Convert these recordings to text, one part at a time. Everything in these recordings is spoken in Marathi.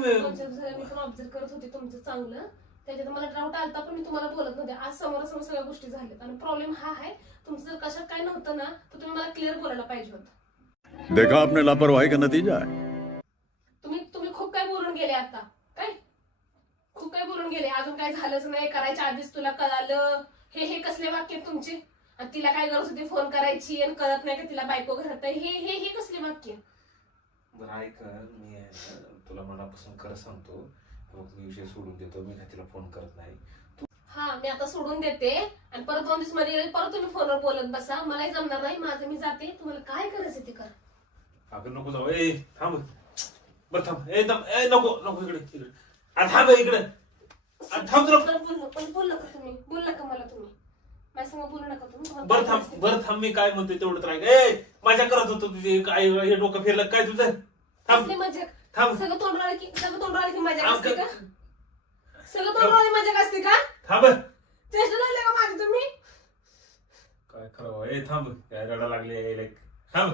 मी पण ऑब्झर्व करत होते तुमचं चांगलं, त्याच्यात मला डाऊट आलता पण मी तुम्हाला बोलत नव्हते. आज समोरासमोर सगळ्या गोष्टी झाल्यात आणि प्रॉब्लेम हा आहे, तुमचं जर कशात काय नव्हतं ना तर तुम्ही मला क्लिअर बोलायला पाहिजे होतं. देखा आपने लापरवाही का नतीजा है. तुम्ही खूप काय बोलून गेले आता, काय खूप काय बोलून गेले. अजून काय झालंच नाही, करायच्या आधीच तुला कळालं. हे कसले वाक्य आहेत तुमचे? आणि तिला काय गरज होती फोन करायची आणि कळत नाही का तिला बायको घरात आहे? हे कसले वाक्य? बरं ऐक, मी तुला मनापासून खरं सांगतो, मी विषय सोडून देतो. मी काय तिला फोन करत नाही. हा, मी आता सोडून देते आणि परत 2 दिवस मध्ये परत तुम्ही फोनवर बोलत बसा. मलाही जमणार नाही. माझं मी जाते. तुम्हाला काय करायचं ते करा. अगं नको जाऊ. ए थांब, बरं थांब. नको इकडे. अरे थांब इकडे. थांब तुला. बोल नका तुम्ही, बोल नका मला तुम्ही. माझ्या संग बोलू नका तुम्ही. बरं थांब मी काय म्हणतोय तेवढं तर ऐक. ए मजा करत होतो तुझी, काय हे डोकं फिरलं काय तुझं? थांब मजा थांब. सगळं तोंडराळी की मजा असते का? सगळं तोंडराळी मजा असते का? थांब. चेष्टा लागले का माझी तुम्ही? काय करावं? ए थांब, काय रडा लागले. थांब.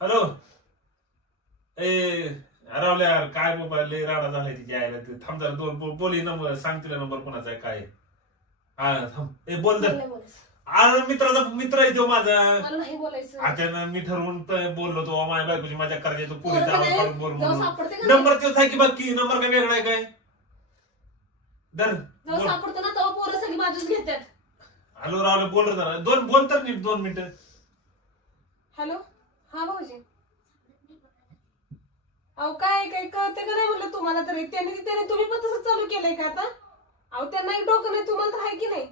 हॅलो. ए रावल्या यार, काय मोबाईल लय राडा झालाय तिच्या आईला. ते थांब जरा 2 बोली नंबर सांग, तिला नंबर कोणाचा आहे काय. हा थांब. ए बोल दर. अरे मित्र आहे तो माझा. मला नाही बोलायचं. आता मी ठरवून बोललो तो, माझ्या बायकोची मजा करायची, तो पोलीस आवाज काढून बोल सापडते का? नंबर तोच आहे की बाकी नंबर काय वेगळा आहे काय? दर जेव्हा सापडतो ना तेव्हा पोरं सगळी बाजूच घेतात. हॅलो रावले, बोल रे जरा. बोल तर नीट 2 मिनिटं. हॅलो, हा भाऊजी. अहो काय कळते का नाही म्हणलं तुम्हाला तरी? त्याने तुम्ही पण तसं चालू केलंय का आता? अहो त्यांना एक डोकं नाही, तुम्हाला तर आहे की नाही?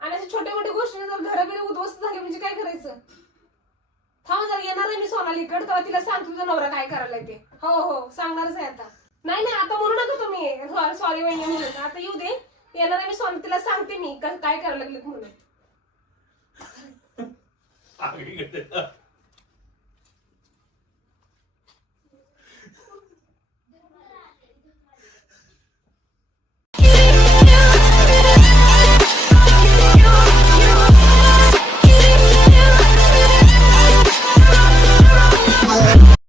आणि अशा छोट्या मोठ्या गोष्टीने जर घराबिरा उद्ध्वस्त झाली म्हणजे काय करायचं? थांब जरा, येणार आहे मी सोनालीकडे, तेव्हा तिला सांग तुझा नवरा काय करायला ते. हो सांगणारच आहे आता. नाही आता म्हणू नका तुम्ही सॉरी वहिनी म्हणून. आता येऊ दे, येणार आहे मी तिला सांगते मी काय करायला लागलेत म्हणून.